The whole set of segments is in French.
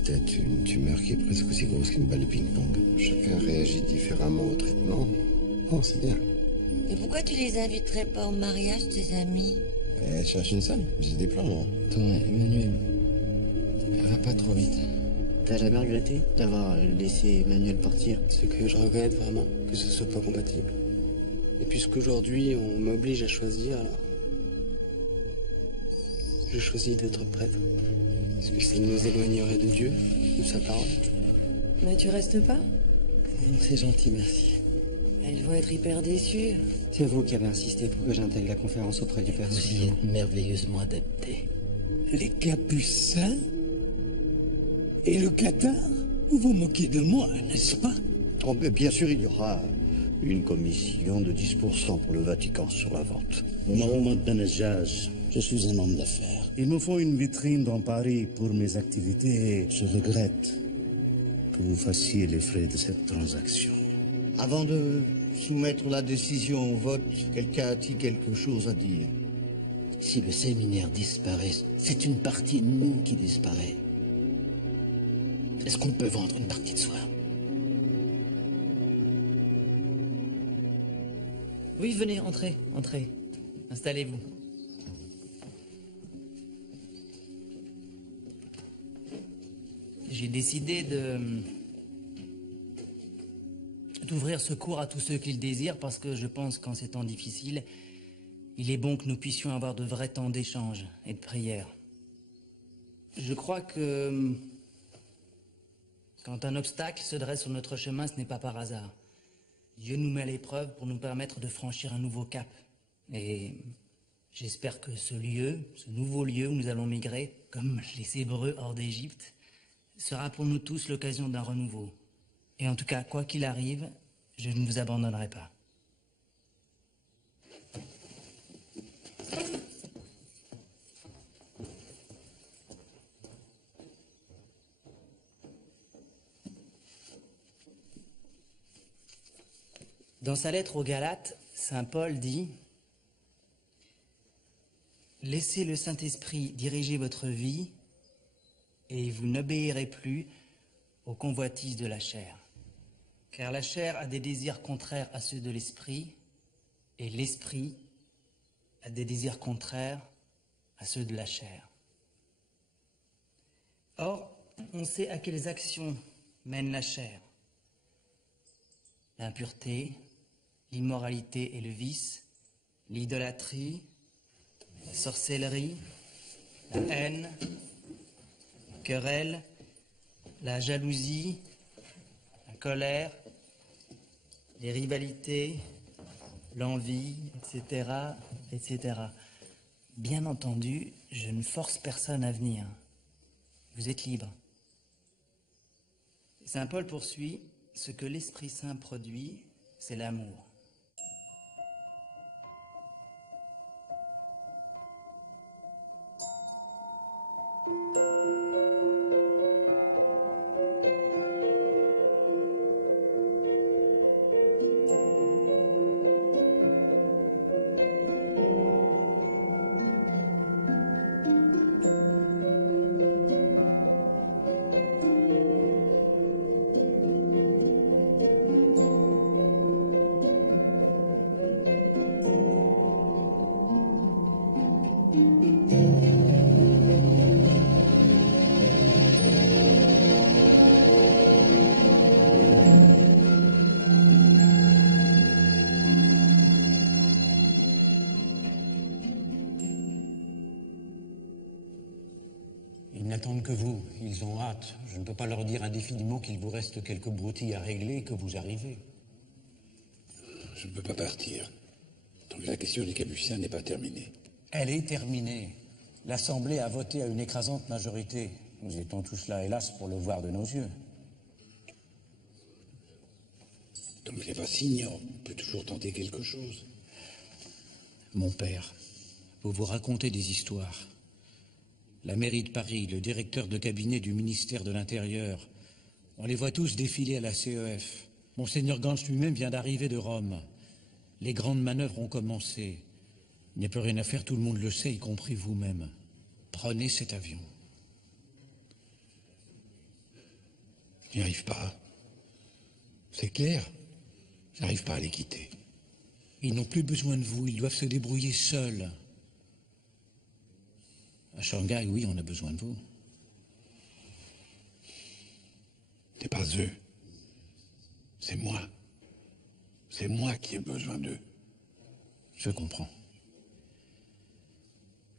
tête, une tumeur qui est presque aussi grosse qu'une balle de ping-pong. Chacun réagit différemment au traitement. Bon, c'est bien. Mais pourquoi tu les inviterais pas au mariage, tes amis? Elle cherche une salle, j'ai des plans, moi. Attends, Emmanuel, va pas trop vite. T'as jamais regretté d'avoir laissé Emmanuel partir? Ce que je regrette vraiment, que ce soit pas compatible. Et puisqu'aujourd'hui on m'oblige à choisir, alors je choisis d'être prêtre. Est-ce que ça nous éloignerait de Dieu, de sa parole? Mais tu restes pas? C'est gentil, merci. Elle doit être hyper déçue. C'est vous qui avez insisté pour que j'intègre la conférence auprès du Père Vous y Souillon. êtes merveilleusement adapté. Les capucins et le cathare? Vous vous moquez de moi, n'est-ce pas? Oh, mais bien sûr, il y aura une commission de 10% pour le Vatican sur la vente. Mohamed Benajaj, je suis un homme d'affaires. Il me faut une vitrine dans Paris pour mes activités. Je regrette que vous fassiez les frais de cette transaction. Avant de soumettre la décision au vote, quelqu'un a-t-il quelque chose à dire? Si le séminaire disparaît, c'est une partie de nous qui disparaît. Est-ce qu'on peut vendre une partie de soi? Oui, venez, entrez, entrez. Installez-vous. J'ai décidé d'ouvrir ce cours à tous ceux qui le désirent parce que je pense qu'en ces temps difficiles, il est bon que nous puissions avoir de vrais temps d'échange et de prière. Je crois que quand un obstacle se dresse sur notre chemin, ce n'est pas par hasard. Dieu nous met à l'épreuve pour nous permettre de franchir un nouveau cap. Et j'espère que ce nouveau lieu où nous allons migrer, comme les Hébreux hors d'Égypte, sera pour nous tous l'occasion d'un renouveau. Et en tout cas, quoi qu'il arrive, je ne vous abandonnerai pas. Dans sa lettre aux Galates, saint Paul dit « Laissez le Saint-Esprit diriger votre vie et vous n'obéirez plus aux convoitises de la chair. Car la chair a des désirs contraires à ceux de l'esprit et l'esprit a des désirs contraires à ceux de la chair. » Or, on sait à quelles actions mène la chair. L'impureté, l'immoralité et le vice, l'idolâtrie, la sorcellerie, la haine, la querelle, la jalousie, la colère, les rivalités, l'envie, etc., etc. Bien entendu, je ne force personne à venir. Vous êtes libre. Saint Paul poursuit, ce que l'Esprit Saint produit, c'est l'amour. Ils n'attendent que vous, ils ont hâte. Je ne peux pas leur dire indéfiniment qu'il vous reste quelques broutilles à régler et que vous arrivez. Je ne peux pas partir. Donc la question des Capucins n'est pas terminée. Elle est terminée. L'Assemblée a voté à une écrasante majorité. Nous étions tous là, hélas, pour le voir de nos yeux. Donc les Vassigne, on peut toujours tenter quelque chose. Mon père, vous vous racontez des histoires. La mairie de Paris, le directeur de cabinet du ministère de l'Intérieur, on les voit tous défiler à la CEF. Monseigneur Gans lui-même vient d'arriver de Rome. Les grandes manœuvres ont commencé. Il n'y a plus rien à faire, tout le monde le sait, y compris vous-même. Prenez cet avion. J'y arrive pas. C'est clair. J'arrive pas à les quitter. Ils n'ont plus besoin de vous, ils doivent se débrouiller seuls. À Shanghai, oui, on a besoin de vous. C'est pas eux. C'est moi. C'est moi qui ai besoin d'eux. Je comprends.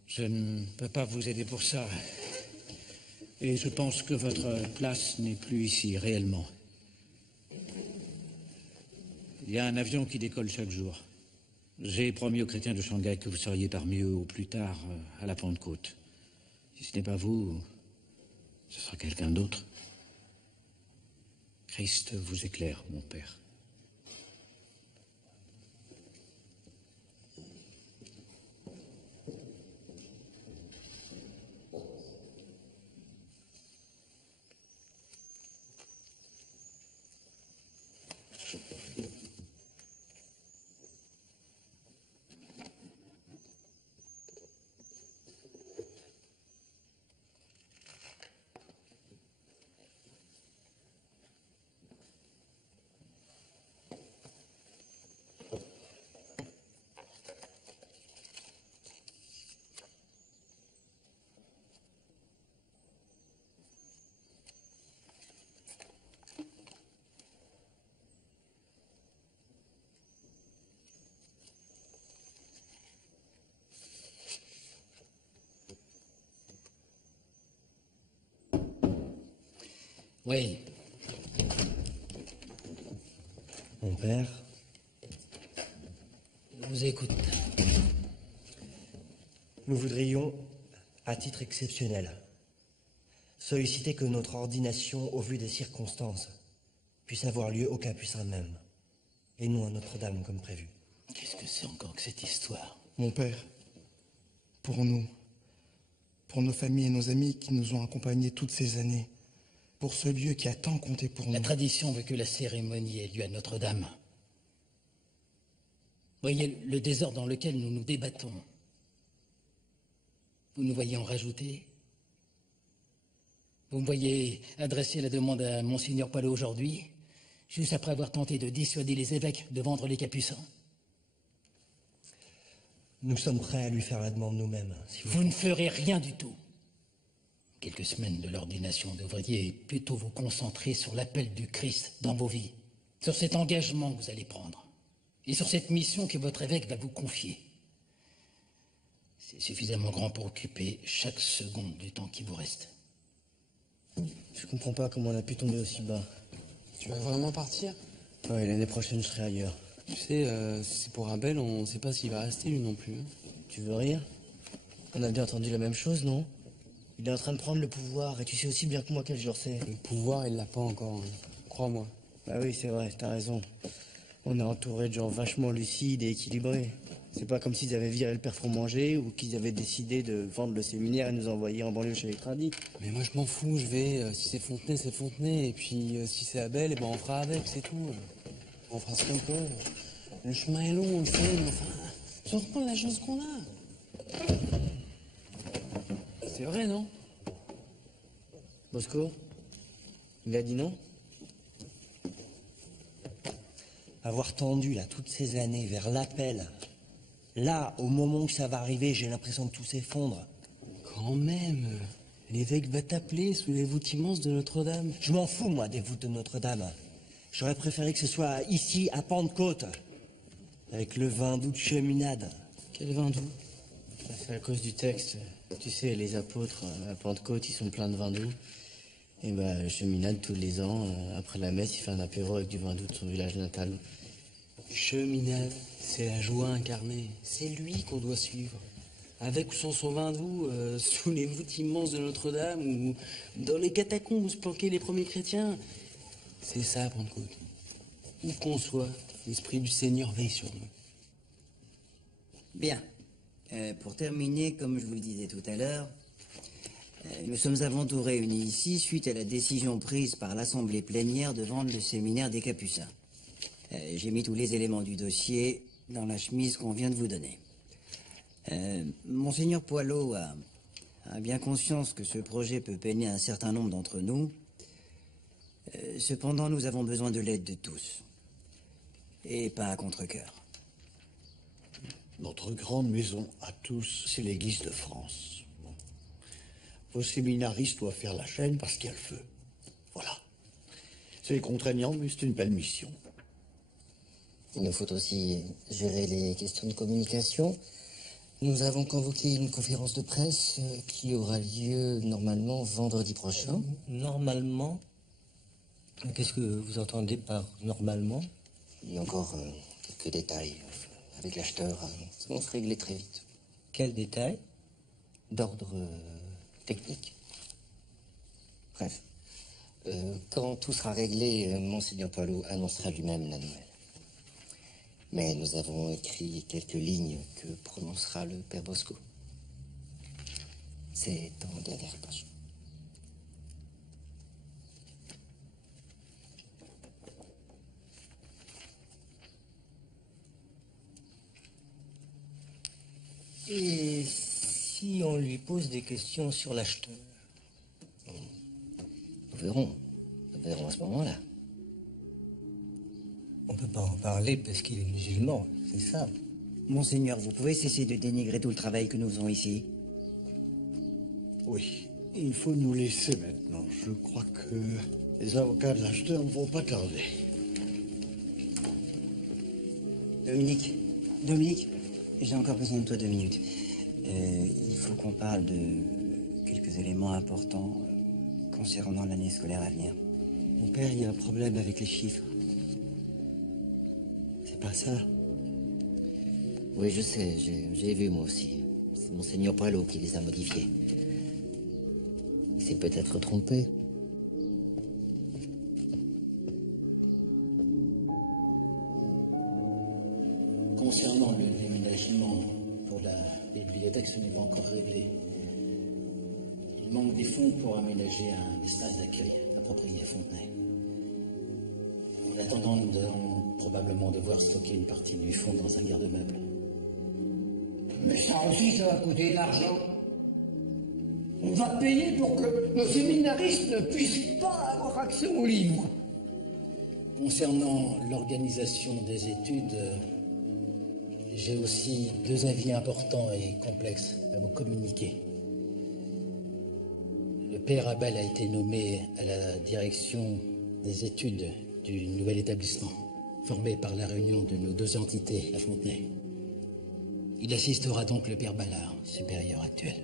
Je ne peux pas vous aider pour ça. Et je pense que votre place n'est plus ici, réellement. Il y a un avion qui décolle chaque jour. J'ai promis aux chrétiens de Shanghai que vous seriez parmi eux au plus tard à la Pentecôte. Si ce n'est pas vous, ce sera quelqu'un d'autre. Christ vous éclaire, mon père. Oui. Mon père, Je vous écoute. nous voudrions, à titre exceptionnel, solliciter que notre ordination, au vu des circonstances, puisse avoir lieu au Capucin même, et non à Notre-Dame comme prévu. Qu'est-ce que c'est encore que cette histoire? Mon père, pour nous, pour nos familles et nos amis qui nous ont accompagnés toutes ces années, pour ce lieu qui a tant compté pour nous. La tradition veut que la cérémonie ait lieu à Notre-Dame. Voyez le désordre dans lequel nous nous débattons. Vous nous voyez en rajouter? Vous me voyez adresser la demande à Monseigneur Poilot aujourd'hui, juste après avoir tenté de dissuader les évêques de vendre les capucins? Nous sommes prêts à lui faire la demande nous-mêmes. Si Vous ne ferez rien du tout. Quelques semaines de l'ordination, devriez plutôt vous concentrer sur l'appel du Christ dans vos vies, sur cet engagement que vous allez prendre, et sur cette mission que votre évêque va vous confier. C'est suffisamment grand pour occuper chaque seconde du temps qui vous reste. Je comprends pas comment on a pu tomber aussi bas. Tu vas vraiment partir? Ouais, l'année prochaine, je serai ailleurs. Tu sais, si c'est pour Abel, on sait pas s'il va rester, lui non plus. Hein. Tu veux rire? On a bien entendu la même chose, non? Il est en train de prendre le pouvoir, et tu sais aussi bien que moi quel jour c'est. Le pouvoir, il l'a pas encore, hein. Crois-moi. Bah oui, c'est vrai, t'as raison. On est entouré de gens vachement lucides et équilibrés. C'est pas comme s'ils avaient viré le père Fromanger ou qu'ils avaient décidé de vendre le séminaire et nous envoyer en banlieue chez les tradis. Mais moi, je m'en fous, je vais. Si c'est Fontenay, c'est Fontenay. Et puis, si c'est Abel, eh ben, on fera avec, c'est tout. On fera ce qu'on peut. Le chemin est long, on le sait, mais enfin, faut reprendre la chance qu'on a. C'est vrai, non? Bosco? Il a dit non? Avoir tendu, là, toutes ces années vers l'appel, là, au moment où ça va arriver, j'ai l'impression que tout s'effondre. Quand même, l'évêque va t'appeler sous les voûtes immenses de Notre-Dame. Je m'en fous, moi, des voûtes de Notre-Dame. J'aurais préféré que ce soit ici, à Pentecôte, avec le vin doux de cheminade. Quel vin doux? C'est à cause du texte. Tu sais, les apôtres, à Pentecôte, ils sont pleins de vin doux. Et bah, cheminade, tous les ans, après la messe, il fait un apéro avec du vin doux de son village natal. Cheminade, c'est la joie incarnée. C'est lui qu'on doit suivre. Avec ou sans son vin doux, sous les voûtes immenses de Notre-Dame, ou dans les catacombes où se planquaient les premiers chrétiens. C'est ça, Pentecôte. Où qu'on soit, l'Esprit du Seigneur veille sur nous. Bien. Pour terminer, comme je vous le disais tout à l'heure, nous sommes avant tout réunis ici suite à la décision prise par l'Assemblée plénière de vendre le séminaire des Capucins. J'ai mis tous les éléments du dossier dans la chemise qu'on vient de vous donner. Monseigneur Poilot a bien conscience que ce projet peut peiner un certain nombre d'entre nous. Cependant, nous avons besoin de l'aide de tous. Et pas à contre-cœur. Notre grande maison à tous, c'est l'Église de France. Bon. Vos séminaristes doivent faire la chaîne parce qu'il y a le feu. Voilà. C'est contraignant, mais c'est une belle mission. Il nous faut aussi gérer les questions de communication. Nous avons convoqué une conférence de presse qui aura lieu normalement vendredi prochain. Normalement? Qu'est-ce que vous entendez par normalement? Il y a encore quelques détails avec l'acheteur qui vont se régler très vite. Quels détails? D'ordre technique. Bref. Quand tout sera réglé, Monseigneur Poilot annoncera lui-même la nouvelle. Mais nous avons écrit quelques lignes que prononcera le Père Bosco. C'est en dernière page. Et si on lui pose des questions sur l'acheteur? Nous verrons. Nous verrons à ce moment-là. On peut pas en parler parce qu'il est musulman, c'est ça. Monseigneur, vous pouvez cesser de dénigrer tout le travail que nous faisons ici? Oui, il faut nous laisser maintenant. Je crois que les avocats de l'acheteur ne vont pas tarder. Dominique, j'ai encore besoin de toi 2 minutes. Il faut qu'on parle de quelques éléments importants concernant l'année scolaire à venir. Mon père, il y a un problème avec les chiffres. C'est pas ça? Oui, je sais, j'ai vu moi aussi. C'est Monseigneur Poilot qui les a modifiés. Il s'est peut-être trompé. Concernant le déménagement pour la bibliothèque, ce n'est pas encore réglé. Il manque des fonds pour aménager un espace d'accueil approprié à Fontenay. En attendant, nous allons probablement devoir stocker une partie du fonds dans un garde-meuble. Mais ça aussi, ça va coûter de l'argent. On va payer pour que nos séminaristes ne puissent pas avoir accès aux livres. Concernant l'organisation des études, j'ai aussi 2 avis importants et complexes à vous communiquer. Le père Abel a été nommé à la direction des études du nouvel établissement, formé par la réunion de nos 2 entités à Fontenay. Il assistera donc le père Ballard, supérieur actuel.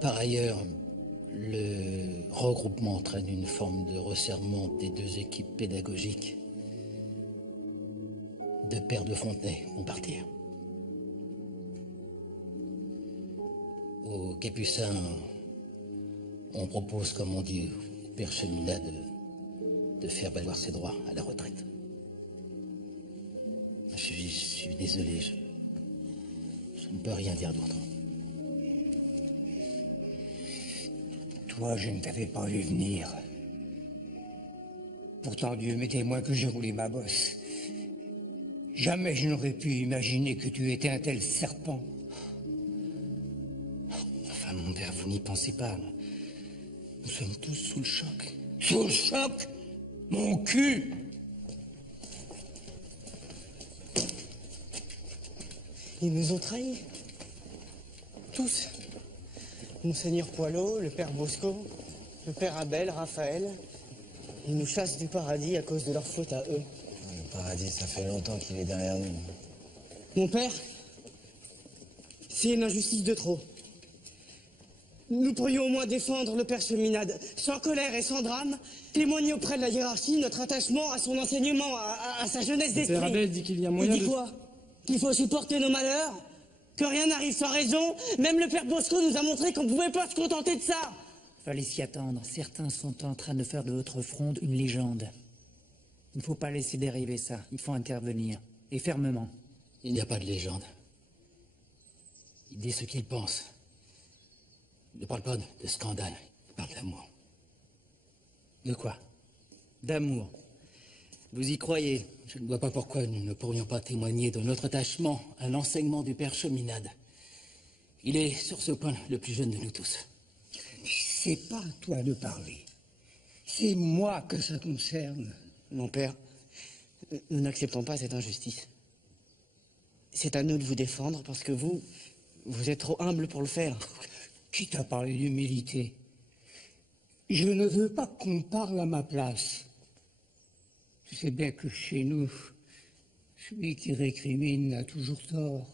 Par ailleurs, le regroupement entraîne une forme de resserrement des 2 équipes pédagogiques. 2 pères de Fontenay vont partir. Aux Capucins, on propose, comme on dit, au père Cheminade de faire valoir ses droits à la retraite. Je suis désolé, je ne peux rien dire d'autre. Toi, je ne t'avais pas vu venir. Pourtant, Dieu m'est témoin que j'ai roulé ma bosse. Jamais je n'aurais pu imaginer que tu étais un tel serpent. Enfin, mon père, vous n'y pensez pas. Nous sommes tous sous le choc. Sous le choc? Mon cul! Ils nous ont trahis. Tous. Monseigneur Poilot, le père Bosco, le père Abel, Raphaël. Ils nous chassent du paradis à cause de leur faute à eux. Le paradis, ça fait longtemps qu'il est derrière nous. Mon père, c'est une injustice de trop. Nous pourrions au moins défendre le père Cheminade, sans colère et sans drame, témoigner auprès de la hiérarchie notre attachement à son enseignement, à sa jeunesse d'esprit. Le père Abel dit qu'il y a moyen Il dit quoi? Qu'il faut supporter nos malheurs? Que rien n'arrive sans raison? Même le père Bosco nous a montré qu'on ne pouvait pas se contenter de ça. Fallait s'y attendre. Certains sont en train de faire de votre fronde une légende. Il ne faut pas laisser dériver ça. Il faut intervenir. Et fermement. Il n'y a pas de légende. Il dit ce qu'il pense. Il ne parle pas de scandale. Il parle d'amour. De quoi? D'amour. Vous y croyez? Je ne vois pas pourquoi nous ne pourrions pas témoigner de notre attachement à l'enseignement du père Cheminade. Il est, sur ce point, le plus jeune de nous tous. C'est pas à toi de parler. C'est moi que ça concerne. Mon père, nous n'acceptons pas cette injustice. C'est à nous de vous défendre parce que vous êtes trop humble pour le faire. Qui t'a parlé d'humilité? Je ne veux pas qu'on parle à ma place. Tu sais bien que chez nous, celui qui récrimine a toujours tort.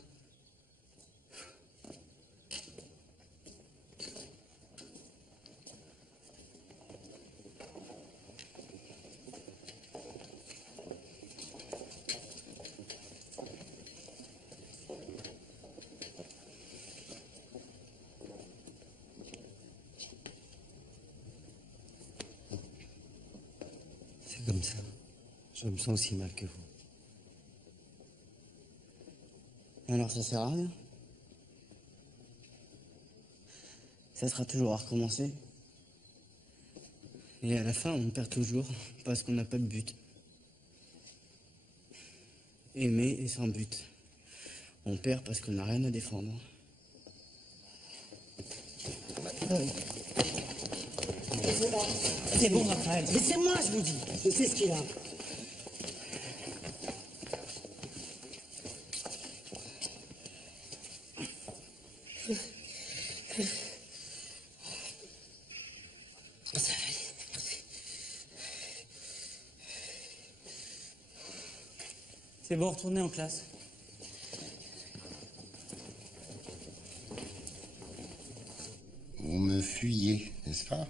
C'est comme ça. Je me sens aussi mal que vous. Alors ça sert à rien. Ça sera toujours à recommencer. Et à la fin, on perd toujours parce qu'on n'a pas de but. Aimer et sans but. On perd parce qu'on n'a rien à défendre. C'est bon, Raphaël. Laissez-moi, je vous dis. Je sais ce qu'il a. C'est bon, retournez en classe. Vous me fuyez, n'est-ce pas?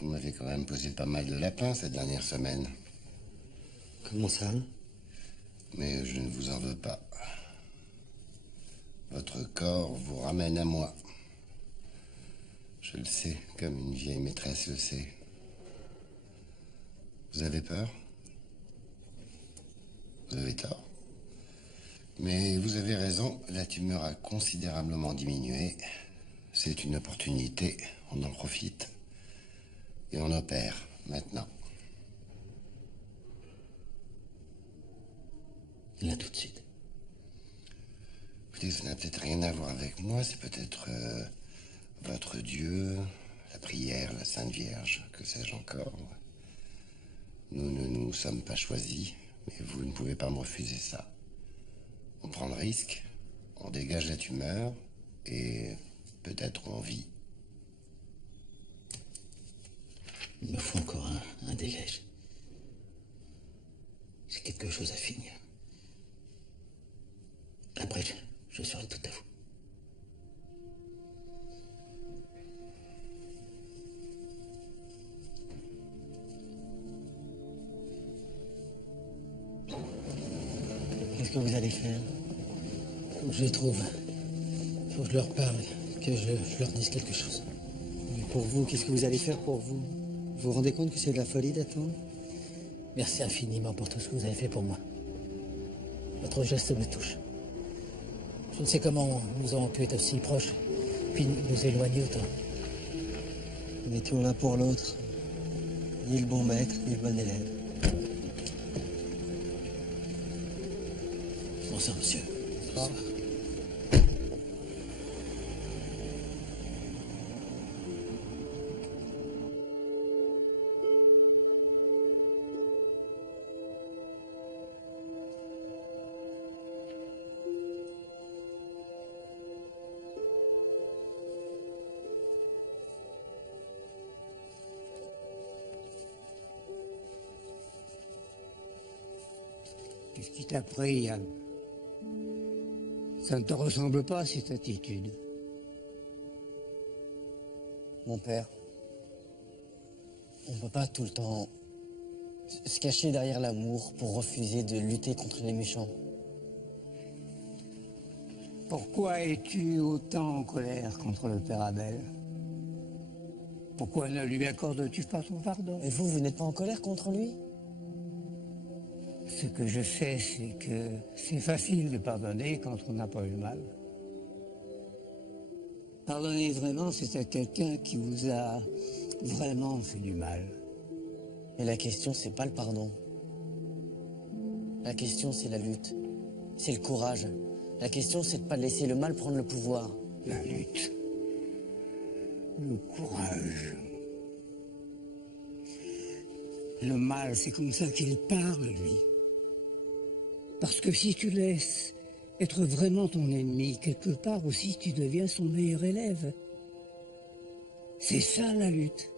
Vous m'avez quand même posé pas mal de lapins cette dernière semaine. Comment ça? Mais je ne vous en veux pas. Votre corps vous ramène à moi. Je le sais, comme une vieille maîtresse le sait. Vous avez peur? Vous avez tort. Mais vous avez raison, la tumeur a considérablement diminué. C'est une opportunité, on en profite. Et on opère, maintenant. Là, tout de suite. Écoutez, ça n'a peut-être rien à voir avec moi, c'est peut-être votre Dieu, la prière, la Sainte Vierge, que sais-je encore. Nous ne nous sommes pas choisis, mais vous ne pouvez pas me refuser ça. On prend le risque, on dégage la tumeur, et peut-être on vit. Il me faut encore un dégage. J'ai quelque chose à finir. Après, je serai tout à vous. Qu'est-ce que vous allez faire? Faut que je les trouve. Faut que je leur parle, que je leur dise quelque chose. Mais pour vous, qu'est-ce que vous allez faire pour vous? Vous vous rendez compte que c'est de la folie d'attendre? Merci infiniment pour tout ce que vous avez fait pour moi. Votre geste me touche. Je ne sais comment nous avons pu être aussi proches, puis nous éloigner autant. On est toujours l'un pour l'autre. Ni le bon maître, ni le bon élève. Bonsoir, monsieur. Bonsoir. Qu'est-ce qui t'a pris, Yann? Ça ne te ressemble pas, cette attitude. Mon père, on ne peut pas tout le temps se cacher derrière l'amour pour refuser de lutter contre les méchants. Pourquoi es-tu autant en colère contre le père Abel? Pourquoi ne lui accordes-tu pas ton pardon? Et vous n'êtes pas en colère contre lui? Ce que je sais, c'est que c'est facile de pardonner quand on n'a pas eu mal. Pardonner vraiment, c'est à quelqu'un qui vous a vraiment fait du mal. Et la question, c'est pas le pardon. La question, c'est la lutte. C'est le courage. La question, c'est de pas laisser le mal prendre le pouvoir. La lutte. Le courage. Le mal, c'est comme ça qu'il parle, lui. Parce que si tu laisses être vraiment ton ennemi, quelque part aussi, tu deviens son meilleur élève. C'est ça, la lutte.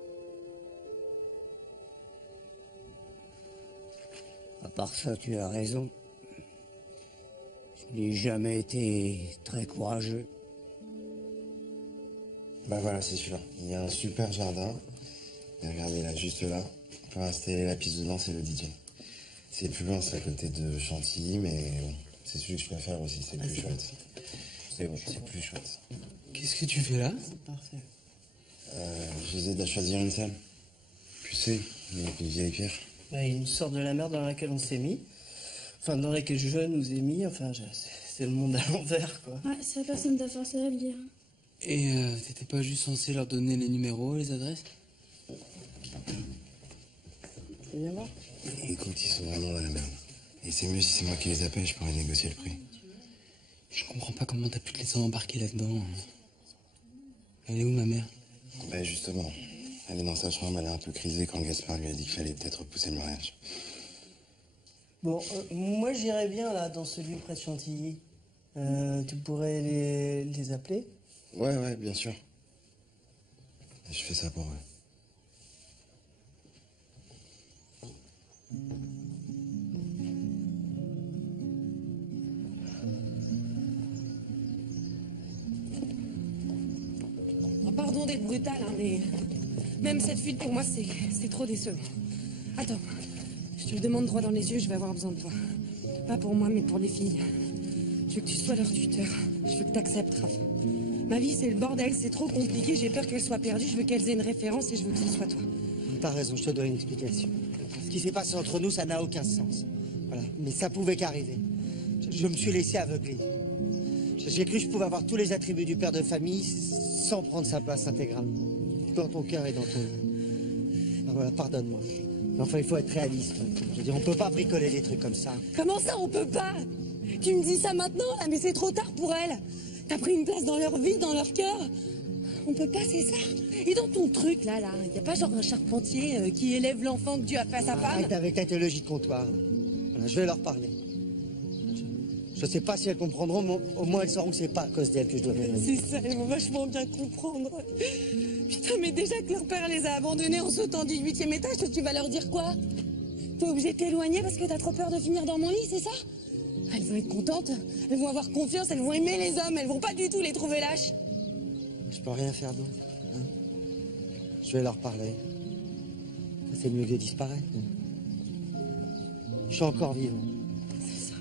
À part ça, tu as raison. Je n'ai jamais été très courageux. Bah voilà, c'est celui-là. Il y a un super jardin. Et regardez là, juste là. On peut installer la piste de danse et le DJ. C'est plus loin, c'est à côté de Chantilly, mais bon, c'est celui que je préfère aussi, c'est plus chouette. C'est bon, c'est plus chouette. Qu'est-ce que tu fais là? C'est parfait. Je les aide à choisir une salle. Tu sais, avec une vieille pierre. Bah, une sorte de la merde dans laquelle on s'est mis. Enfin, dans laquelle je nous ai mis. Enfin, c'est le monde à l'envers, quoi. Ouais, c'est la personne t'a forcé à le dire. Et t'étais pas juste censé leur donner les numéros, les adresses? Tu viens voir? Écoute, ils sont vraiment dans la merde. Et c'est mieux si c'est moi qui les appelle, je pourrais négocier le prix. Je comprends pas comment t'as pu te laisser embarquer là-dedans. Elle est où, ma mère? Bah justement, elle est dans sa chambre, elle est un peu crisée quand Gaspard lui a dit qu'il fallait peut-être repousser le mariage. Bon, moi j'irais bien là, dans celui près de Chantilly. Tu pourrais les appeler? Ouais, bien sûr. Et je fais ça pour eux. Oh, pardon d'être brutal, hein, mais même cette fuite pour moi c'est trop décevant. Attends, je te le demande droit dans les yeux, je vais avoir besoin de toi. Pas pour moi, mais pour les filles. Je veux que tu sois leur tuteur. Je veux que tu acceptes, Raph. Ma vie, c'est le bordel, c'est trop compliqué, j'ai peur qu'elles soient perdues, je veux qu'elles aient une référence et je veux que ce soit toi. T'as raison, je te dois une explication. Ce qui s'est passé entre nous, ça n'a aucun sens. Voilà, mais ça pouvait qu'arriver. Je me suis laissé aveugler. J'ai cru que je pouvais avoir tous les attributs du père de famille sans prendre sa place intégralement. Dans ton cœur et dans ton... Ah, voilà, pardonne-moi. Mais enfin, il faut être réaliste. Je veux dire, on peut pas bricoler des trucs comme ça. Comment ça, on peut pas? Tu me dis ça maintenant, là, mais c'est trop tard pour elles. T'as pris une place dans leur vie, dans leur cœur. On peut pas, c'est ça. Et dans ton truc, là, y a pas genre un charpentier qui élève l'enfant que Dieu a fait à sa femme? Arrête avec ta théologie de comptoir. Là. Voilà, je vais leur parler. Je sais pas si elles comprendront, mais au moins elles sauront que c'est pas à cause d'elles que je dois venir. C'est ça, elles vont vachement bien comprendre. Putain, mais déjà que leur père les a abandonnés en sautant du 8e étage, toi, tu vas leur dire quoi? T'es obligé de t'éloigner parce que t'as trop peur de finir dans mon lit, c'est ça? Elles vont être contentes, elles vont avoir confiance, elles vont aimer les hommes, elles vont pas du tout les trouver lâches. Je peux rien faire d'autre. Hein. Je vais leur parler. C'est mieux que de disparaître. Je suis encore vivant. C'est ça.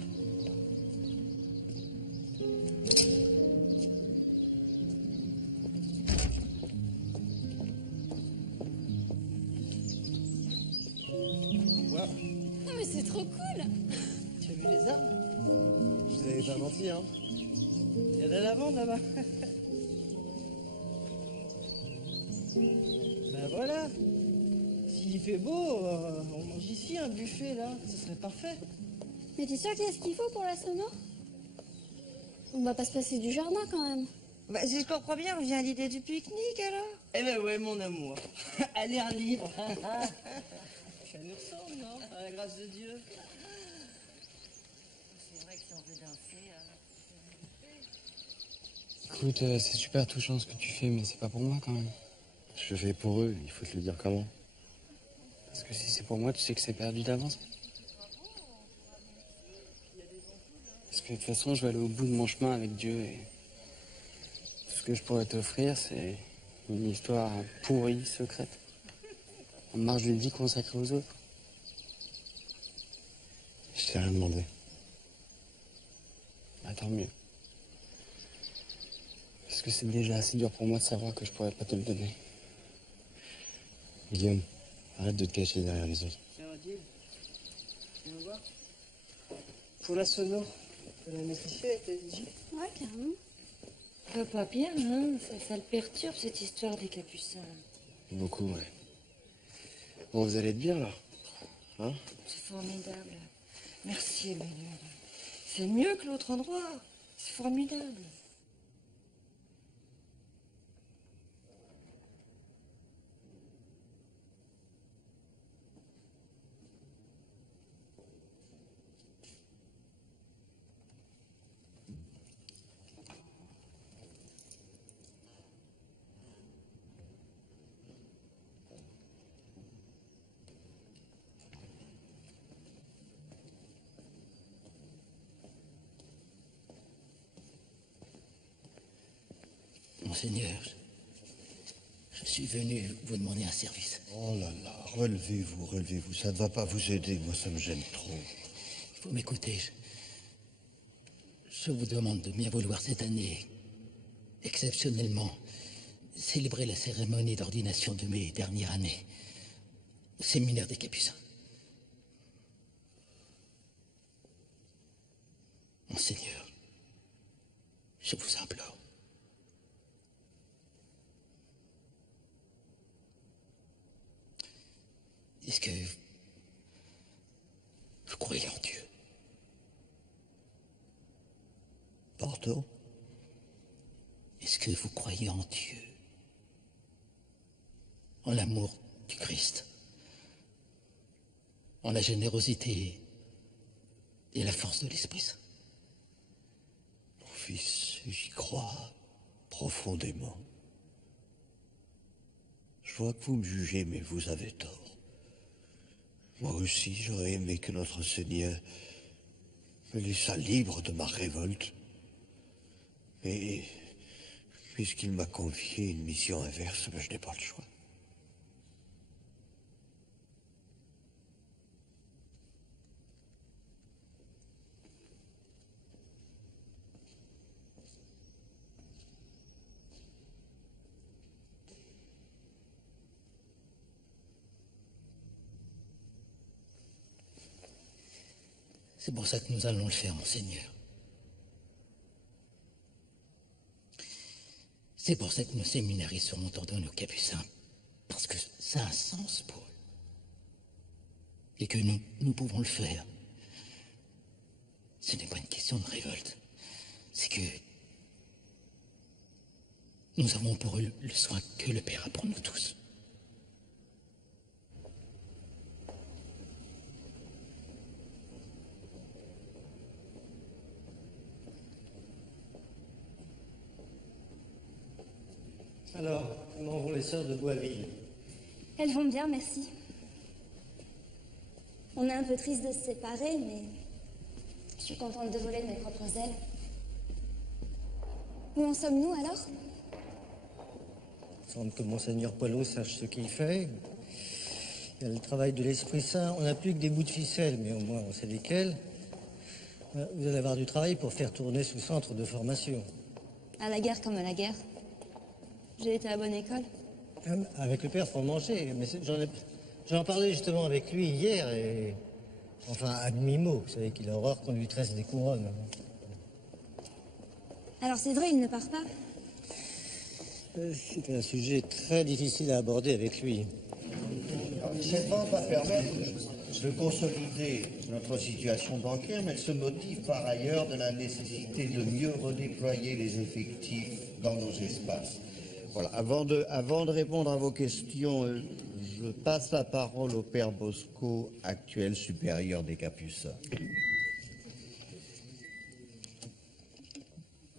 Ouais. Non mais c'est trop cool. Tu as vu les arbres? Je vous avais pas menti, hein. Il y a de la lavande là-bas. Ben voilà. S'il fait beau, on mange ici un buffet là. Ce serait parfait. Mais t'es sûr qu'il y a ce qu'il faut pour la sono? On va pas se passer du jardin quand même. Bah, si je comprends bien, on vient à l'idée du pique-nique alors. Eh ben ouais, mon amour. Allez, un livre. Ça nous ressemble, non? À la grâce de Dieu. C'est vrai que si on veut danser... Écoute, c'est super touchant ce que tu fais, mais c'est pas pour moi quand même. Je le fais pour eux, il faut te le dire comment. Parce que si c'est pour moi, tu sais que c'est perdu d'avance. Parce que de toute façon, je vais aller au bout de mon chemin avec Dieu et tout ce que je pourrais t'offrir, c'est une histoire pourrie, secrète, en marge d'une vie consacrée aux autres. Je t'ai rien demandé. Ah, tant mieux. Parce que c'est déjà assez dur pour moi de savoir que je pourrais pas te le donner. Guillaume, arrête de te cacher derrière les autres. Tiens, Odile, tu veux voir? Pour la sono, la maîtriser avec les DJ? Ouais, carrément. Pas bien, hein. Ça le perturbe, cette histoire des capucins. Beaucoup, ouais. Bon, vous allez être bien, là. Hein? C'est formidable. Merci, Emmanuel. C'est mieux que l'autre endroit. C'est formidable. monseigneur. Je suis venu vous demander un service. Oh là là, relevez-vous, relevez-vous. Ça ne va pas vous aider, moi ça me gêne trop. Il faut m'écouter. Je vous demande de bien vouloir cette année, exceptionnellement, célébrer la cérémonie d'ordination de mes dernières années au séminaire des Capucins. Monseigneur, je vous implore. Est-ce que vous croyez en Dieu? Pardon? Est-ce que vous croyez en Dieu? En l'amour du Christ? En la générosité et la force de l'Esprit Saint? Mon fils, j'y crois profondément. Je vois que vous me jugez, mais vous avez tort. Moi aussi, j'aurais aimé que notre Seigneur me laissât libre de ma révolte. Mais puisqu'il m'a confié une mission inverse, je n'ai pas le choix. C'est pour ça que nous allons le faire, monseigneur. C'est pour ça que nos séminaristes seront ordonnés aux Capucins, parce que ça a un sens pour eux. Et que nous pouvons le faire. Ce n'est pas une question de révolte. C'est que nous avons pour eux le soin que le Père a pour nous tous. Alors, comment vont les sœurs de Boisville? Elles vont bien, merci. On est un peu triste de se séparer, mais je suis contente de voler de mes propres ailes. Où en sommes-nous alors? Il semble que Monseigneur Poilot sache ce qu'il fait. Il y a le travail de l'Esprit Saint. On n'a plus que des bouts de ficelle, mais au moins on sait lesquels. Vous allez avoir du travail pour faire tourner ce centre de formation. À la guerre comme à la guerre. J'ai été à la bonne école. Avec le père, faut manger. Mais j'en parlais justement avec lui hier et... Enfin, à demi-mot. Vous savez qu'il a horreur qu'on lui tresse des couronnes. Alors c'est vrai, il ne part pas? C'est un sujet très difficile à aborder avec lui. Cette vente va permettre de consolider notre situation bancaire, mais elle se motive par ailleurs de la nécessité de mieux redéployer les effectifs dans nos espaces. Voilà. Avant de répondre à vos questions, je passe la parole au père Bosco, actuel supérieur des Capucins.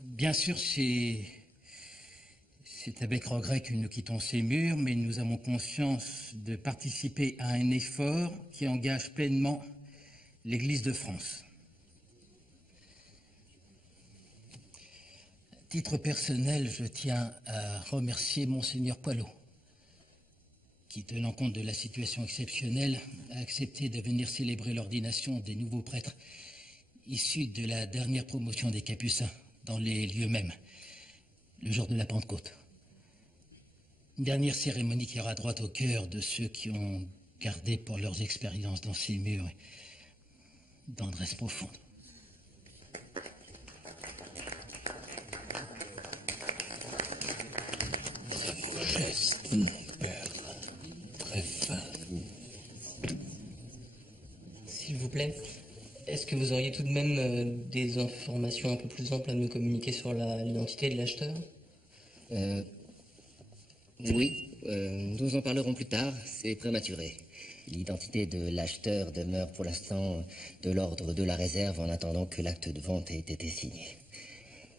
Bien sûr, c'est avec regret que nous quittons ces murs, mais nous avons conscience de participer à un effort qui engage pleinement l'Église de France. À titre personnel, je tiens à remercier Monseigneur Poilot, qui, tenant compte de la situation exceptionnelle, a accepté de venir célébrer l'ordination des nouveaux prêtres issus de la dernière promotion des Capucins, dans les lieux mêmes, le jour de la Pentecôte. Une dernière cérémonie qui ira droit au cœur de ceux qui ont gardé pour leurs expériences dans ces murs d'andresse profonde. Geste, mon père, très fin. S'il vous plaît, est-ce que vous auriez tout de même des informations un peu plus amples à me communiquer sur l'identité de l'acheteur? Oui, nous en parlerons plus tard, c'est prématuré. L'identité de l'acheteur demeure pour l'instant de l'ordre de la réserve en attendant que l'acte de vente ait été signé.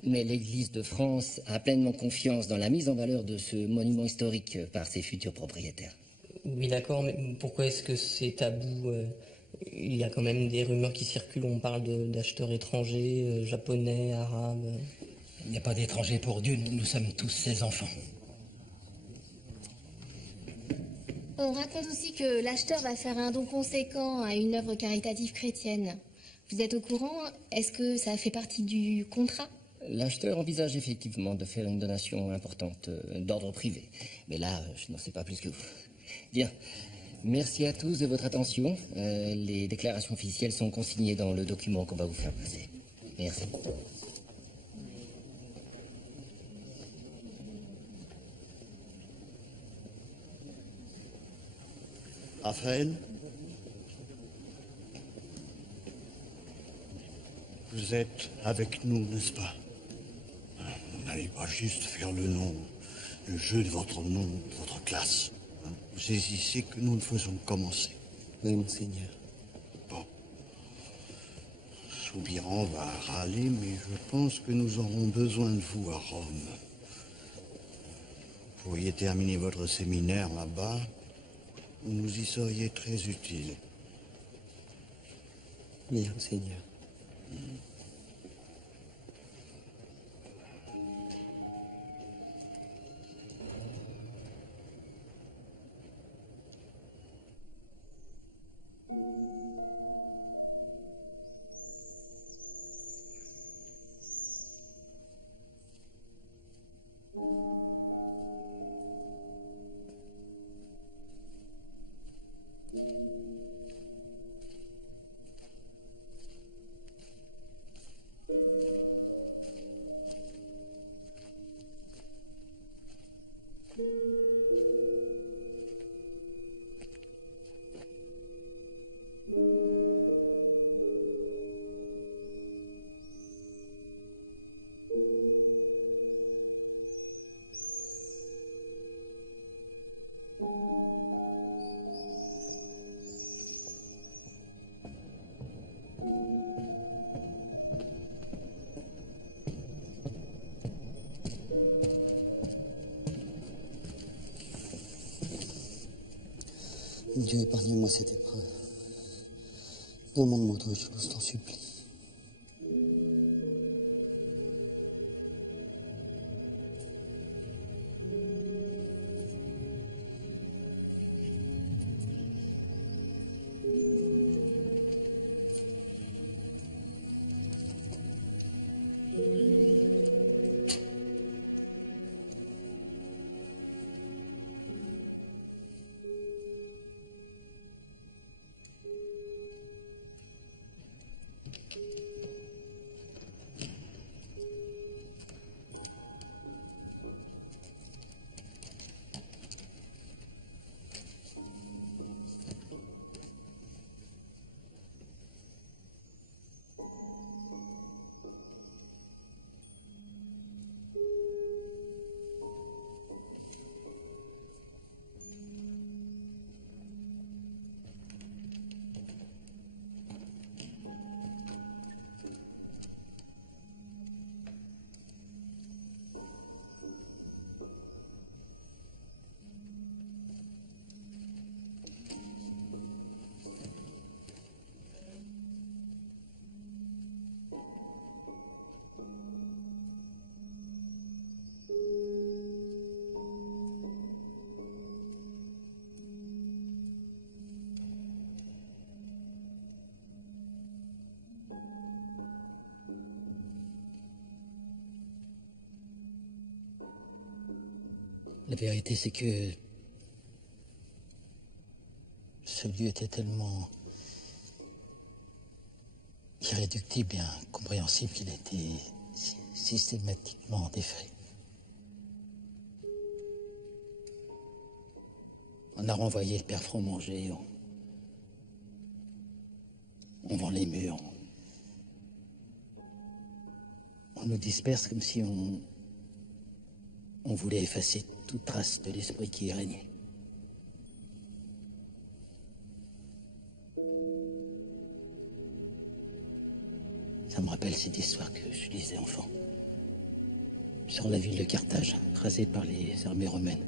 Mais l'Église de France a pleinement confiance dans la mise en valeur de ce monument historique par ses futurs propriétaires. Oui, d'accord, mais pourquoi est-ce que c'est tabou? Il y a quand même des rumeurs qui circulent, on parle d'acheteurs étrangers, japonais, arabes. Il n'y a pas d'étranger pour Dieu, nous sommes tous ses enfants. On raconte aussi que l'acheteur va faire un don conséquent à une œuvre caritative chrétienne. Vous êtes au courant? Est-ce que ça fait partie du contrat? L'acheteur envisage effectivement de faire une donation importante d'ordre privé. Mais là, je n'en sais pas plus que vous. Bien. Merci à tous de votre attention. Les déclarations officielles sont consignées dans le document qu'on va vous faire passer. Merci. Raphaël, vous êtes avec nous, n'est-ce pas? Vous n'allez pas juste faire le jeu de votre nom, de votre classe. Vous saisissez que nous ne faisons que commencer. Oui, monseigneur. Bon. Soubirant va râler, mais je pense que nous aurons besoin de vous à Rome. Vous pourriez terminer votre séminaire là-bas. Vous nous y seriez très utile. Bien, monseigneur. Dieu, épargne-moi cette épreuve. Demande-moi autre chose, t'en supplie. La vérité, c'est que ce lieu était tellement irréductible et incompréhensible qu'il a été systématiquement défait. On a renvoyé le père Fromanger, on vend les murs, on nous disperse comme si on voulait effacer toute trace de l'esprit qui y régnait. Ça me rappelle cette histoire que je lisais enfant. Sur la ville de Carthage, rasée par les armées romaines.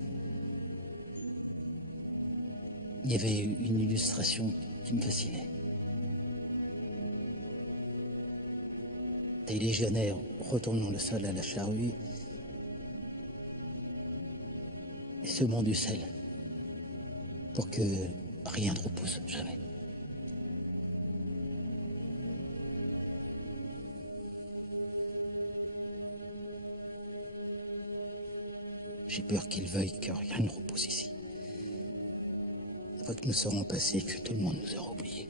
Il y avait une illustration qui me fascinait. des légionnaires retournant le sol à la charrue et semant du sel pour que rien ne repousse jamais. J'ai peur qu'ils veuillent que rien ne repousse ici. Après que nous serons passés, que tout le monde nous aura oubliés.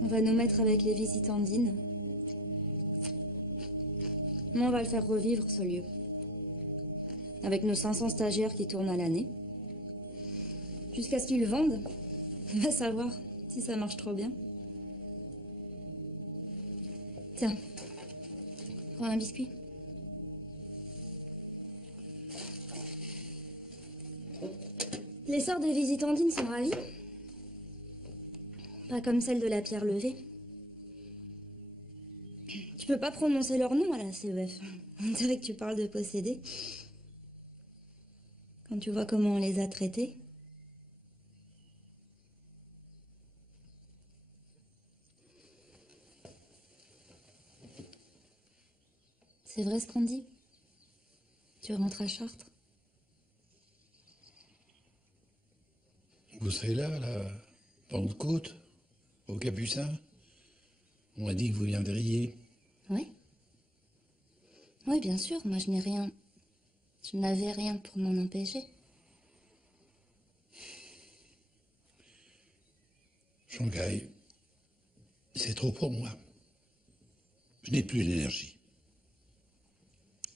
On va nous mettre avec les visitandines. Mais on va le faire revivre, ce lieu. Avec nos 500 stagiaires qui tournent à l'année. Jusqu'à ce qu'ils le vendent. On va savoir si ça marche trop bien. Tiens, prends un biscuit. Les sœurs des visitandines sont ravies. Pas comme celle de la pierre levée. Tu peux pas prononcer leur nom à la CEF. On dirait que tu parles de posséder. Quand tu vois comment on les a traités. C'est vrai ce qu'on dit? Tu rentres à Chartres? Vous serez là, Pentecôte, au Capucin? On m'a dit que vous viendriez. Oui. Oui, bien sûr. Moi, je n'ai rien. Je n'avais rien pour m'en empêcher. Shanghai, c'est trop pour moi. Je n'ai plus l'énergie.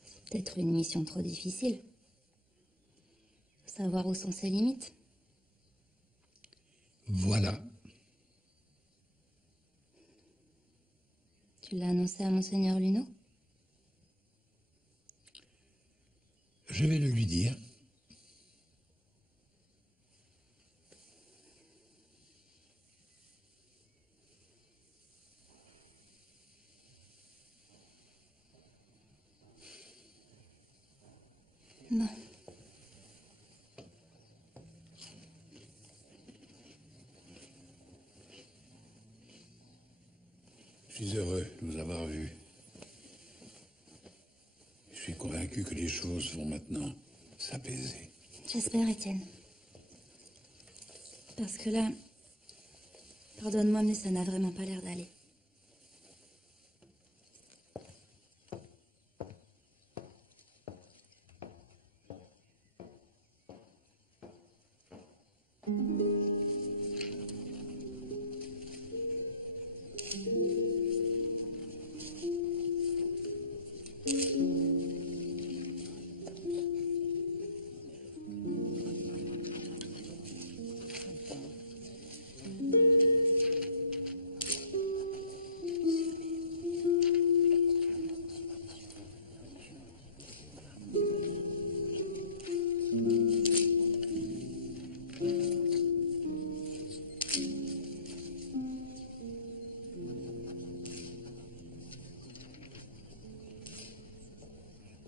C'est peut-être une mission trop difficile. Faut savoir où sont ses limites. Voilà. Tu l'as annoncé à Monseigneur Luneau? Je vais le lui dire. Bon. Je suis heureux de vous avoir vu. Je suis convaincu que les choses vont maintenant s'apaiser. J'espère, Étienne. Parce que là, pardonne-moi, mais ça n'a vraiment pas l'air d'aller.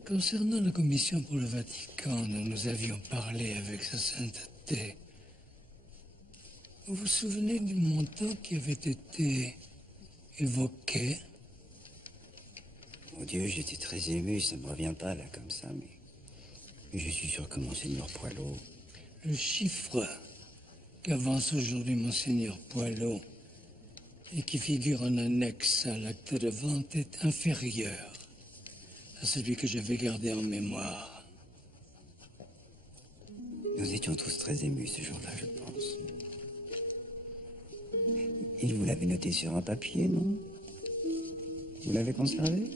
Concernant la commission pour le Vatican dont nous avions parlé avec sa sainteté, vous vous souvenez du montant qui avait été évoqué? Mon Dieu, j'étais très ému, ça me revient pas là comme ça, mais je suis sûr que Monseigneur Poilot... Le chiffre qu'avance aujourd'hui Monseigneur Poilot et qui figure en annexe à l'acte de vente est inférieur à celui que j'avais gardé en mémoire. Nous étions tous très émus ce jour-là, je pense. Il vous l'avait noté sur un papier, non? Vous l'avez conservé?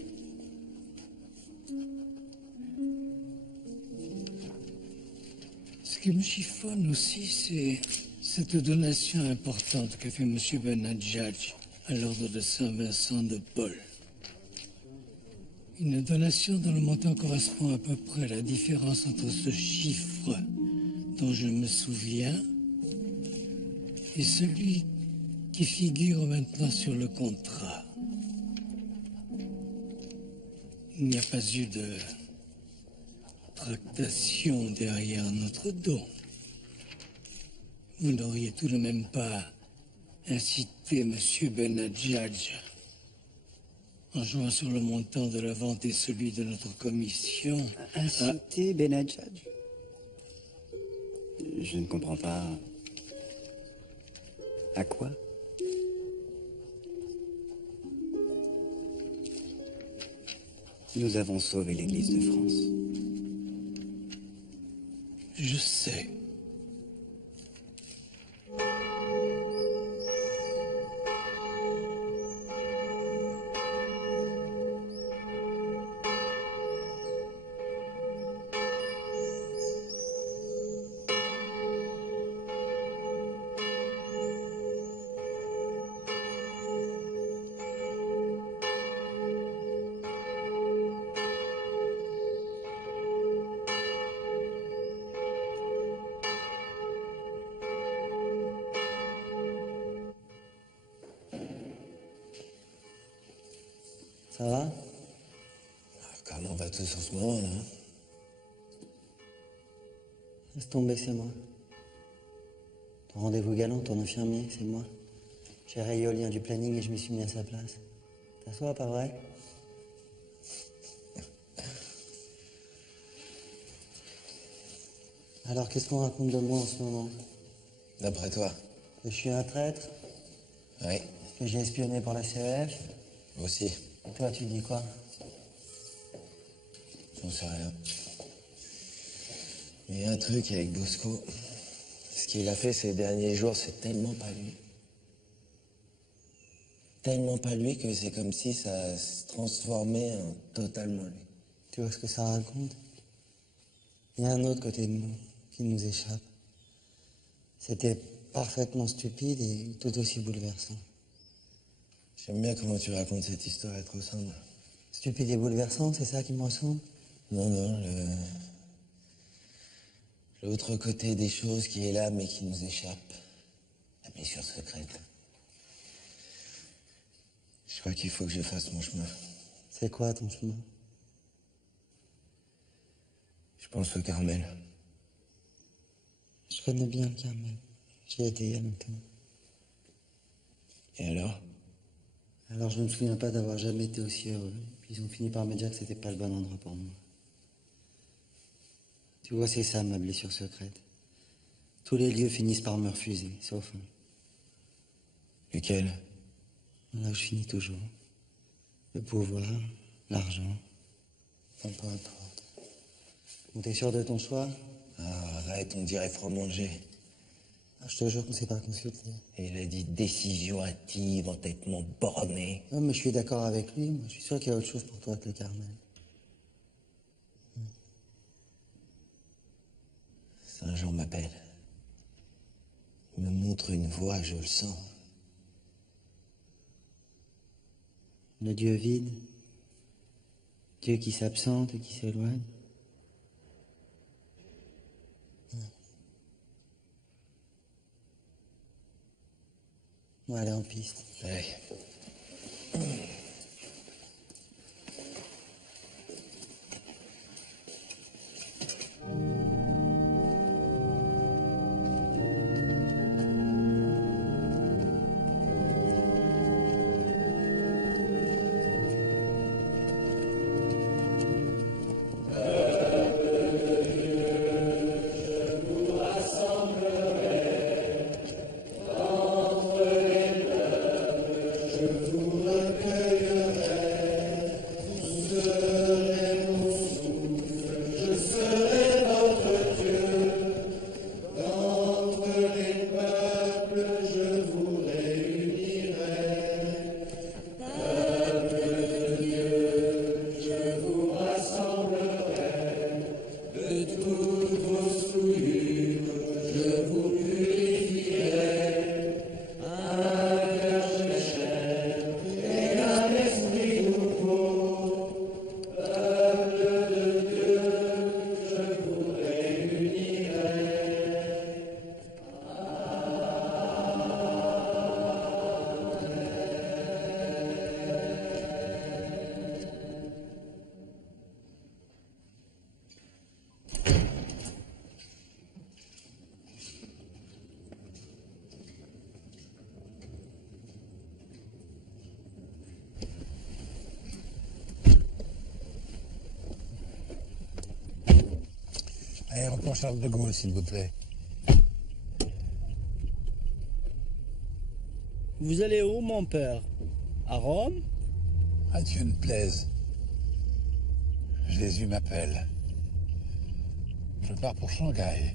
Ce qui me chiffonne aussi, c'est cette donation importante qu'a fait M. Benadjadj à l'ordre de Saint-Vincent de Paul. Une donation dont le montant correspond à peu près à la différence entre ce chiffre dont je me souviens et celui qui figure maintenant sur le contrat. Il n'y a pas eu tractations derrière notre dos. Vous n'auriez tout de même pas incité M. Benadjadj, en jouant sur le montant de la vente et celui de notre commission. Inciter Benadjadj? Je ne comprends pas. À quoi? Nous avons sauvé l'Église de France. Je sais. Ça va? Comment va tous en ce moment, là? Laisse tomber, c'est moi. Ton rendez-vous galant, ton infirmier, c'est moi. J'ai rayé au lien du planning et je m'y suis mis à sa place. T'assois, pas vrai? Alors, qu'est-ce qu'on raconte de moi en ce moment? D'après toi? Que je suis un traître? Oui. Que j'ai espionné pour la CEF? Aussi. Et toi, tu dis quoi? J'en sais rien. Mais il y a un truc avec Bosco. Ce qu'il a fait ces derniers jours, c'est tellement pas lui. Tellement pas lui que c'est comme si ça se transformait en totalement lui. Tu vois ce que ça raconte? Il y a un autre côté de nous qui nous échappe. C'était parfaitement stupide et tout aussi bouleversant. J'aime bien comment tu racontes cette histoire, elle te ressemble. Stupide et bouleversant, c'est ça qui me ressemble? Non, l'autre côté des choses qui est là mais qui nous échappe. La blessure secrète. Je crois qu'il faut que je fasse mon chemin. C'est quoi ton chemin? Je pense au Carmel. Je connais bien le Carmel. J'y ai été il y a longtemps. Et alors? Alors je me souviens pas d'avoir jamais été aussi heureux. Puis ils ont fini par me dire que c'était pas le bon endroit pour moi. Tu vois, c'est ça ma blessure secrète. Tous les lieux finissent par me refuser, sauf un. Lequel? Là où je finis toujours. Le pouvoir, l'argent. Enfin, peu importe. Bon, t'es sûr de ton choix? Ah, arrête, on dirait Fromanger. Ah, je te jure qu'on s'est pas consulté. Et il a dit décision hâtive, entêtement borné. Non, mais je suis d'accord avec lui. Moi, je suis sûr qu'il y a autre chose pour toi que le Carmel. Saint-Jean m'appelle. Il me montre une voie, je le sens. Le Dieu vide. Dieu qui s'absente et qui s'éloigne. On va aller en piste. Allez. Je vous recueille. pour Charles de Gaulle, s'il vous plaît. Vous allez où, mon père? À Rome? À Dieu ne plaise. Jésus m'appelle. Je pars pour Shanghai.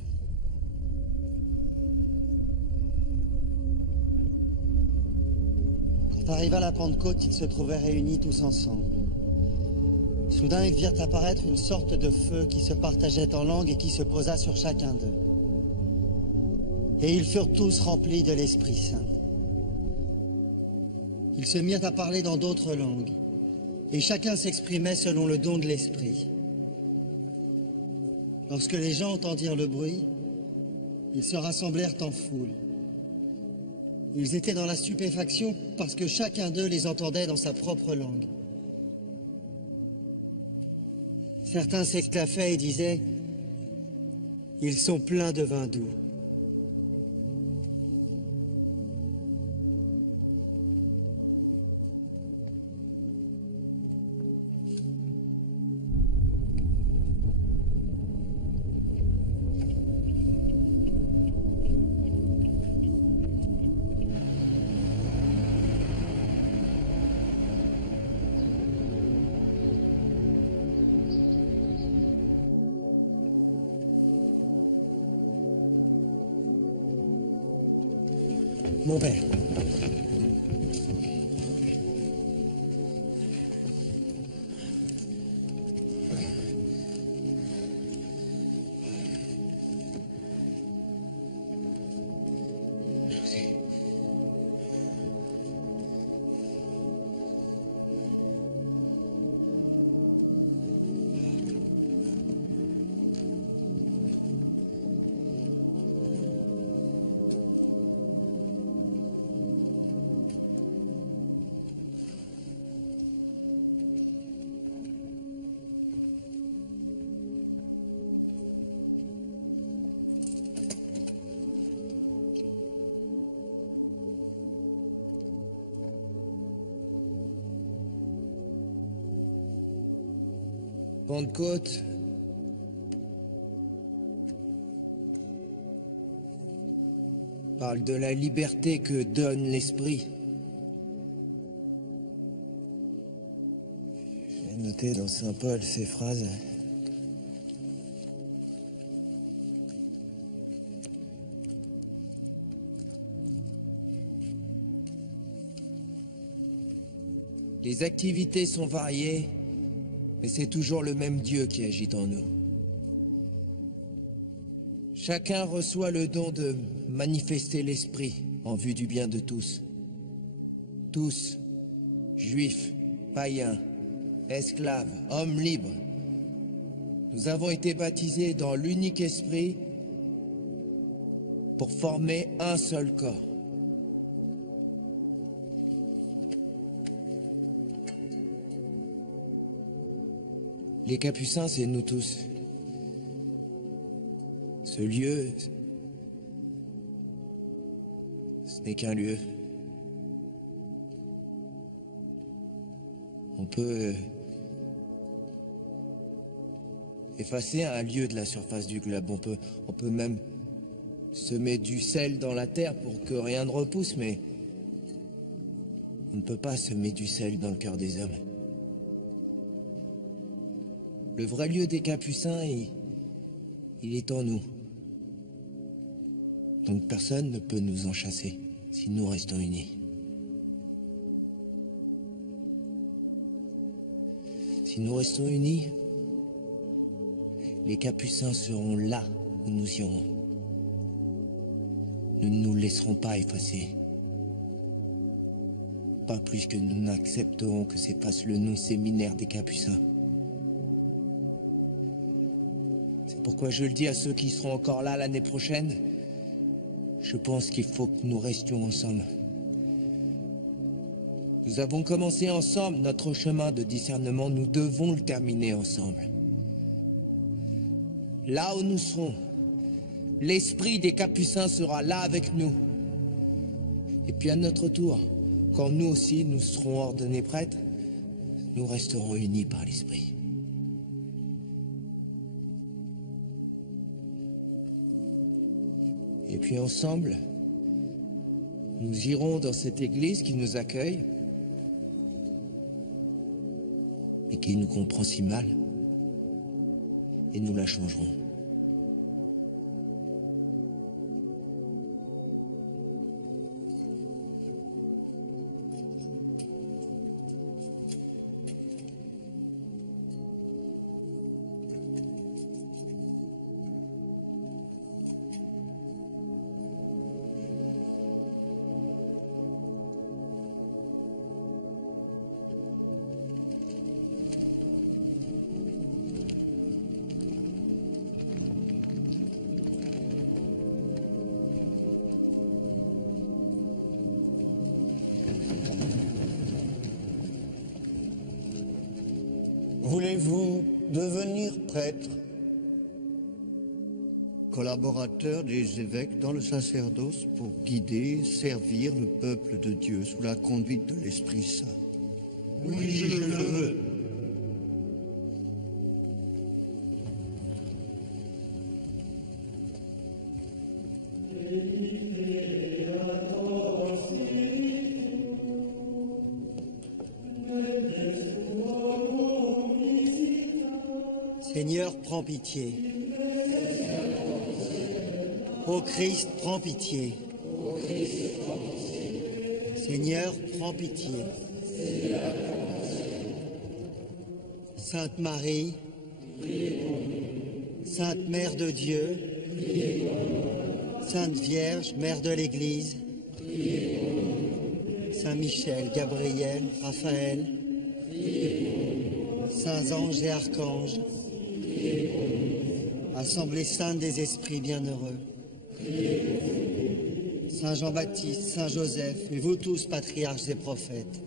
Quand arriva la Pentecôte, ils se trouvaient réunis tous ensemble. Soudain, ils virent apparaître une sorte de feu qui se partageait en langues et qui se posa sur chacun d'eux. Et ils furent tous remplis de l'Esprit Saint. Ils se mirent à parler dans d'autres langues, et chacun s'exprimait selon le don de l'Esprit. Lorsque les gens entendirent le bruit, ils se rassemblèrent en foule. Ils étaient dans la stupéfaction parce que chacun d'eux les entendait dans sa propre langue. Certains s'esclaffaient et disaient « Ils sont pleins de vin doux ». Mon père. Pentecôte parle de la liberté que donne l'Esprit. J'ai noté dans Saint Paul ces phrases. Les activités sont variées, mais c'est toujours le même Dieu qui agit en nous. Chacun reçoit le don de manifester l'Esprit en vue du bien de tous. Tous, juifs, païens, esclaves, hommes libres, nous avons été baptisés dans l'unique Esprit pour former un seul corps. Les Capucins, c'est nous tous. Ce lieu, ce n'est qu'un lieu. On peut effacer un lieu de la surface du globe. On peut même semer du sel dans la terre pour que rien ne repousse, mais on ne peut pas semer du sel dans le cœur des hommes. Le vrai lieu des Capucins, il est en nous. Donc personne ne peut nous en chasser si nous restons unis. Si nous restons unis, les Capucins seront là où nous irons. Nous ne nous laisserons pas effacer. Pas plus que nous n'accepterons que s'efface le nom séminaire des Capucins. C'est pourquoi je le dis à ceux qui seront encore là l'année prochaine. Je pense qu'il faut que nous restions ensemble. Nous avons commencé ensemble notre chemin de discernement, nous devons le terminer ensemble. Là où nous serons, l'esprit des Capucins sera là avec nous. Et puis à notre tour, quand nous aussi nous serons ordonnés prêtres, nous resterons unis par l'esprit. Et puis ensemble, nous irons dans cette église qui nous accueille et qui nous comprend si mal, et nous la changerons. Voulez-vous devenir prêtre, collaborateur des évêques dans le sacerdoce pour guider, servir le peuple de Dieu sous la conduite de l'Esprit Saint? Oui, je le veux. Seigneur, prends pitié. Ô Christ, prends pitié. Seigneur, prends pitié. Sainte Marie, Sainte Mère de Dieu, Sainte Vierge, Mère de l'Église, Saint Michel, Gabriel, Raphaël, Saints anges et archanges, Assemblée sainte des esprits bienheureux, Saint Jean-Baptiste, Saint Joseph, et vous tous, patriarches et prophètes.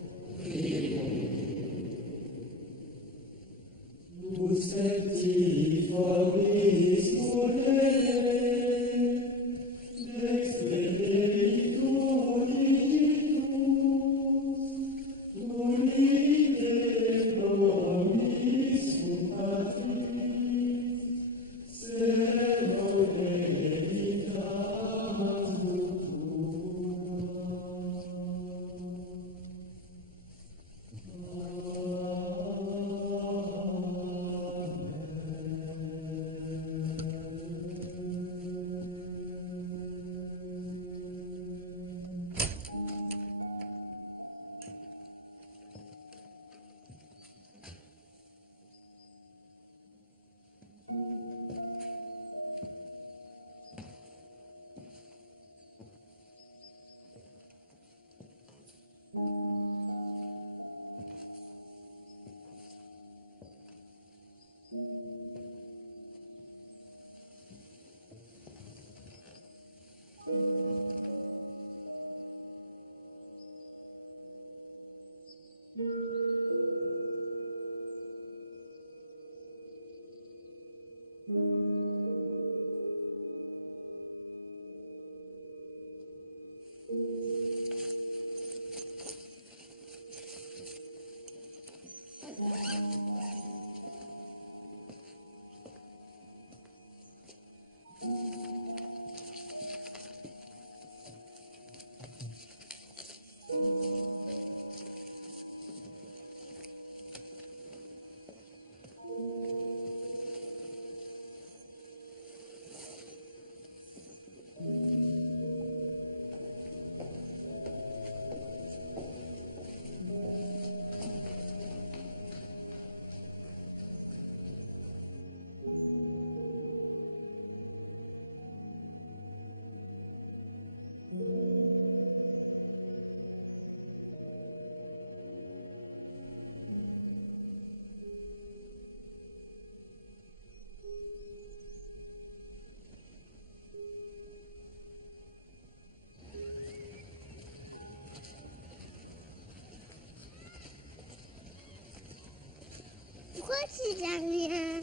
Pourquoi tu n'as rien?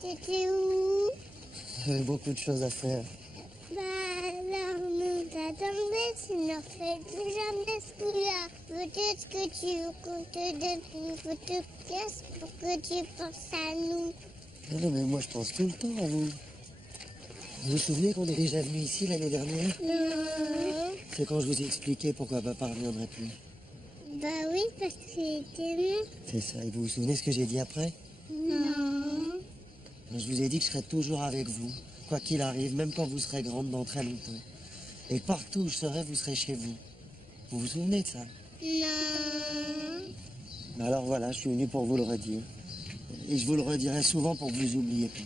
T'étais où? J'avais beaucoup de choses à faire. Bah alors nous t'attendais, tu ne fais plus jamais ce coup-là. Peut-être que tu veux qu'on te donne une photoclasse pour que tu penses à nous. Non, mais moi je pense tout le temps à vous. Vous vous souvenez qu'on est déjà venu ici l'année dernière? Non. C'est quand je vous ai expliqué pourquoi papa ne reviendrait plus. Bah oui, parce qu'il était mort. C'est ça. Et vous vous souvenez ce que j'ai dit après? Non. Je vous ai dit que je serais toujours avec vous, quoi qu'il arrive, même quand vous serez grande dans très longtemps. Et partout où je serai, vous serez chez vous. Vous vous souvenez de ça? Non. Alors voilà, je suis venu pour vous le redire. Et je vous le redirai souvent pour que vous oubliez pas.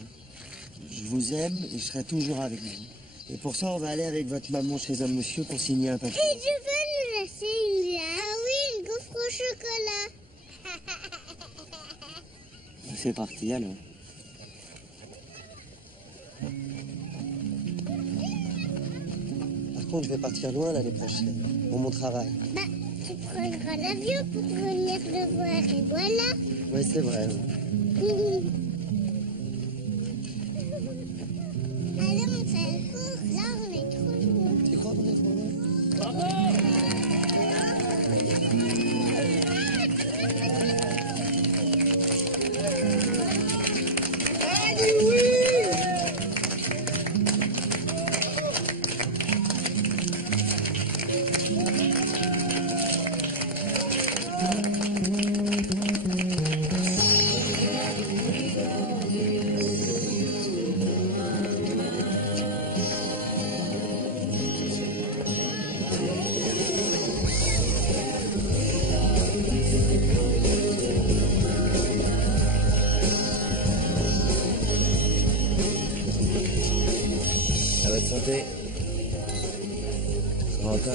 Je vous aime et je serai toujours avec vous. Et pour ça, on va aller avec votre maman chez un monsieur pour signer un papier. Et tu peux nous laisser une glace? Ah oui, une gaufre au chocolat. C'est parti alors. Par contre, je vais partir loin l'année prochaine, pour mon travail. Bah, tu prendras l'avion pour venir le voir et voilà. Ouais, c'est vrai. Ouais. Allez, on fait le cours. Là, on est trop loin. Tu crois qu'on est trop loin? Bravo! Allez, oui! À votre santé. Rentre.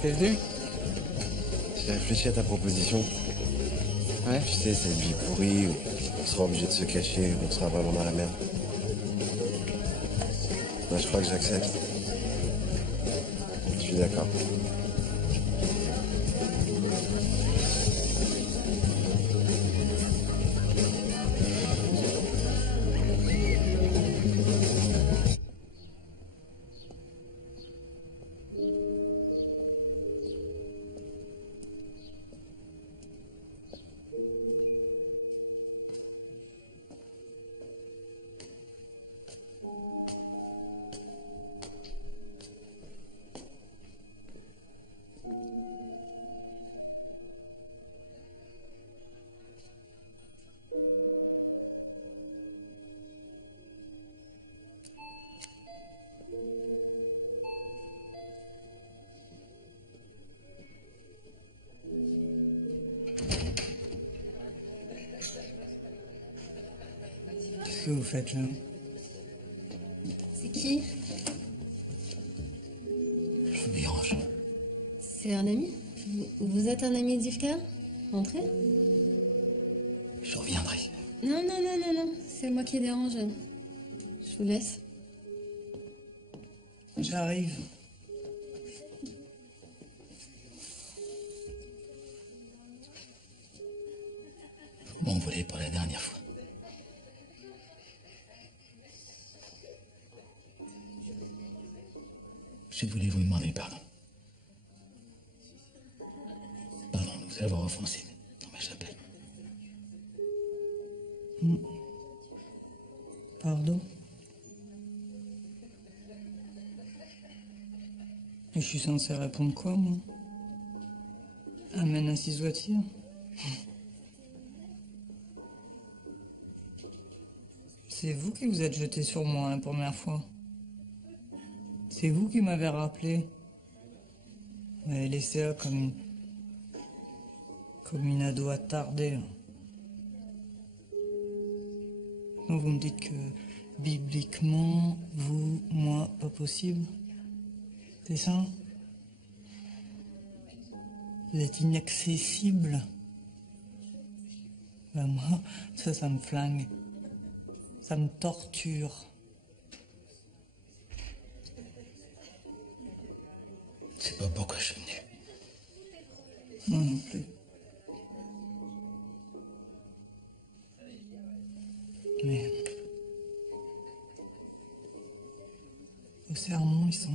T'es venu? J'ai réfléchi à ta proposition. Ouais. Tu sais, cette vie pourrie où on sera obligé de se cacher, où on sera vraiment dans la merde. Moi, je crois que j'accepte. Je suis d'accord. Qu'est-ce que vous faites là? C'est qui? Je vous dérange. C'est un ami? Vous êtes un ami d'Yvka? Entrez. Je reviendrai. Non, non, non, non, non. C'est moi qui dérange. Je vous laisse. J'arrive. Vous m'en voulez pour la dernière fois. Je voulais vous demander pardon. Pardon de vous avoir offensé dans ma chapelle. Pardon? Et je suis censé répondre quoi, moi? Amen, ainsi soit-il. C'est vous qui vous êtes jeté sur moi la première fois. C'est vous qui m'avez rappelé. Vous m'avez laissé là comme une ado attardée. Donc vous me dites que bibliquement, vous, moi, pas possible. C'est ça? Vous êtes inaccessible. Ben moi, ça me flingue. Ça me torture. C'est pas pourquoi je suis venu. Moi non plus. Mais vos sermons, ils sont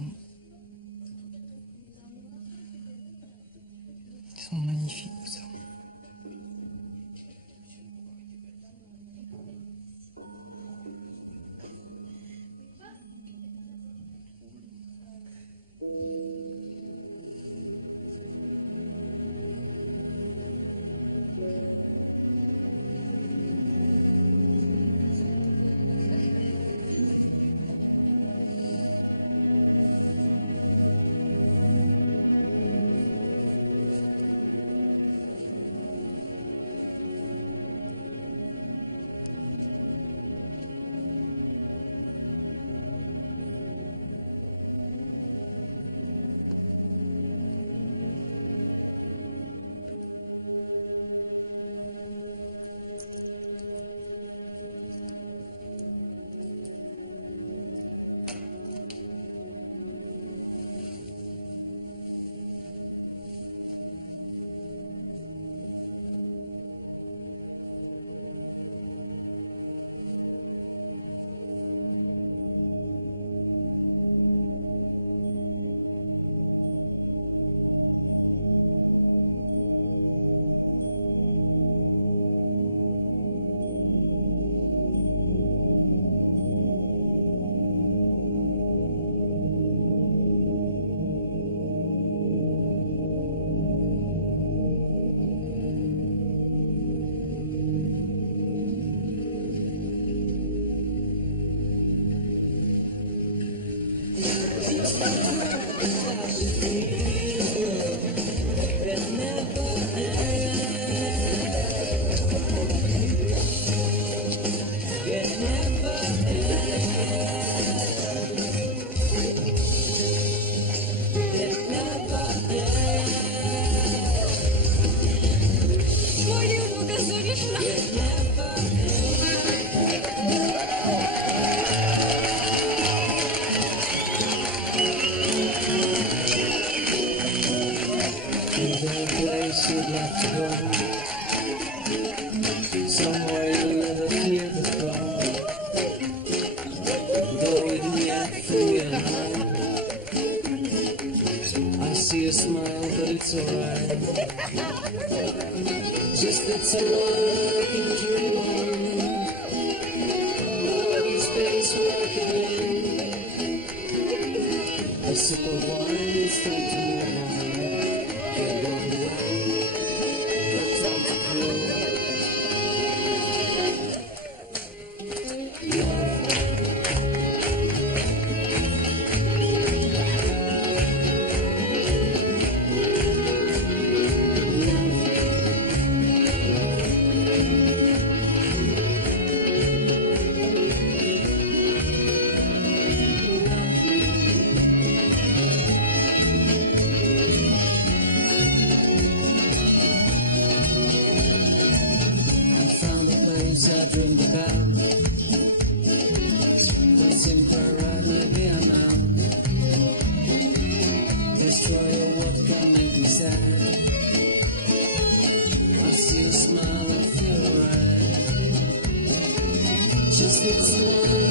Just it's one